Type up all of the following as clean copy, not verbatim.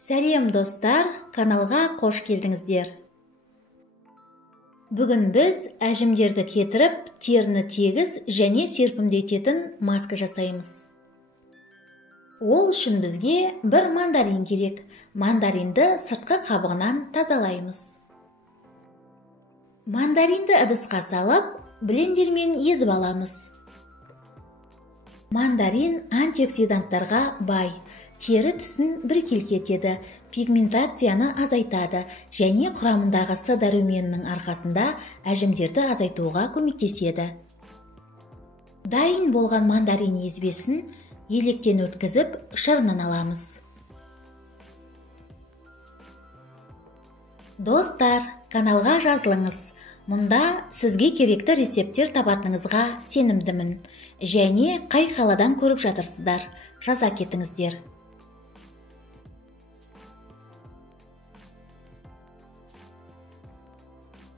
Сәлем достар, каналға қош келдіңіздер. Бүгін біз әжімдерді кетіріп, теріні тегіс және серпімдететін маска жасаймыз. Ол үшін бізге бір мандарин керек. Мандаринді сыртқы қабығынан тазалаймыз. Мандаринді ыдысқа салып, блендермен езіп аламыз. Мандарин антиоксиданттарға бай, тері түсін біркелкі етеді, пигментацияны азайтады және құрамындағы С дәруменінің арқасында әжімдерді азайтуға көмектеседі. Дайын болған мандарин езбесін електен өткізіп, шырынын аламыз. Достар, каналға жазылыңыз. Мұнда сізге керекті рецепттер табатыныңызға сенімдімін. Және қай қаладан көріп жатырсыздар, жаза кетіңіздер.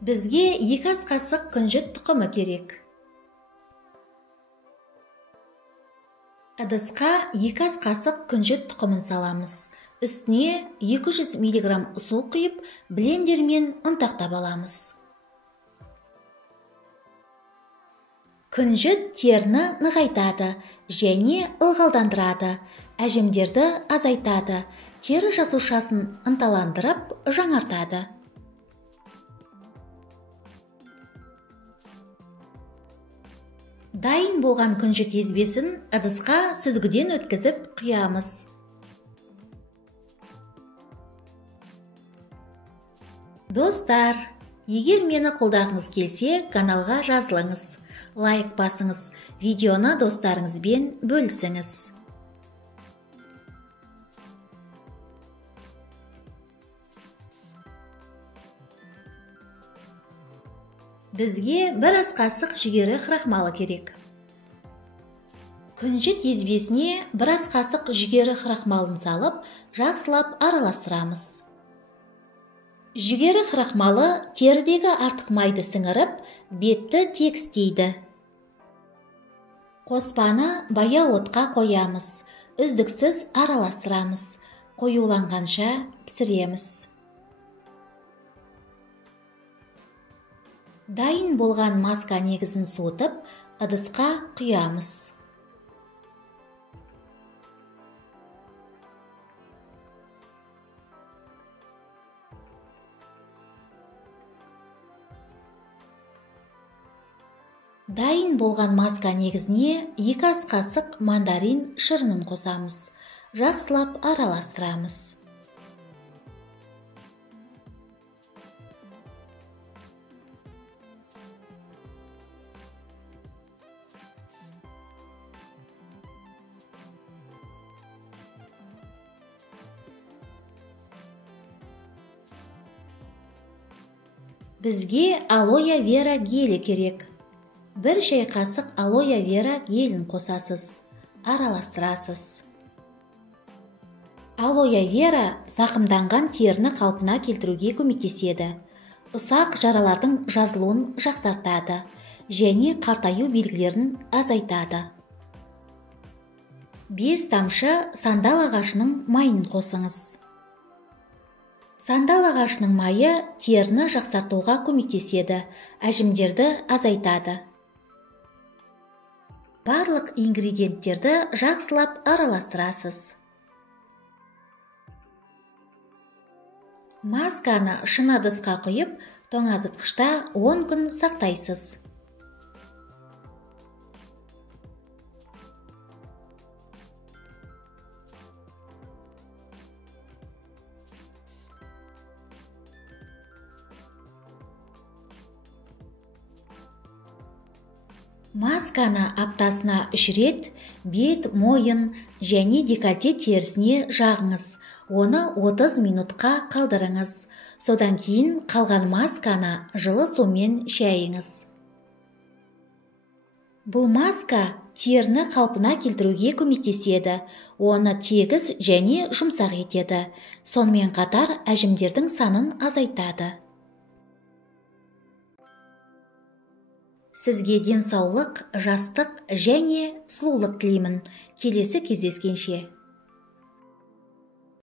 Бізге 2 ас қасық күнжіт тұқымы керек. Ыдысқа 2 ас қасық күнжіт тұқымын саламыз. Үстіне 200 мг су құйып, блендермен ұнтақтап аламыз. Күнжіт теріні нығайтады және ылғалдандырады, әжімдерді азайтады, тері жасушасын ынталандырып, жаңартады. Дайын болған күнжіт езбесін ыдысқа сүзгіден өткізіп құямыз. Достар, егер мені қолдағыңыз келсе, каналға жазылыңыз. Лайк басыңыз, видеоны достарыңызбен бөлісіңіз. Бізге 1 ас қасық жүгері крахмалы керек. Күнжіт езбесіне 1 ас қасық жүгері крахмалын салып, жақсылап араластырамыз. Жүгері крахмалы терідегі артық майды сіңіріп, бетті тегістейді. Қоспаны баяу отқа қоямыз, үздіксіз араластырамыз, қоюланғанша пісіреміз. Дайын болған маска негізін суытып, ыдысқа құямыз. Дайын болған маска негізіне 2 ас қасық мандарин шырынын қосамыз. Жақсылап араластырамыз. Бізге алоэ вера гелі керек. 1 шай қасық алоэ вера гелін қосасыз, араластырасыз. Алоэ вера зақымданған теріні қалпына келтіруге көмектеседі. Ұсақ жаралардың жазылуын жақсартады және қартаю белгілерін азайтады. 5 тамшы сандал ағашының майын қосыңыз. Сандал ағашының майы теріні жақсартуға көмектеседі, әжімдерді азайтады. Барлық ингредиенттерді жақсылап араластырасыз. Масканы шыны ыдысқа құйып, тоңазытқышта 10 күн сақтайсыз. Масканы аптасына 3 рет бет, мойын және декольте терісіне жағыңыз. Оны 30 минутқа қалдырыңыз. Содан кейін қалған масканы жылы сумен шайыңыз. Бұл маска теріні қалпына келтіруге көмектеседі. Оны тегіс және жұмсақ етеді. Сонымен қатар әжімдердің санын азайтады. Сізге денсаулық, жастық және сұлулық тілеймін. Келесі кездескенше.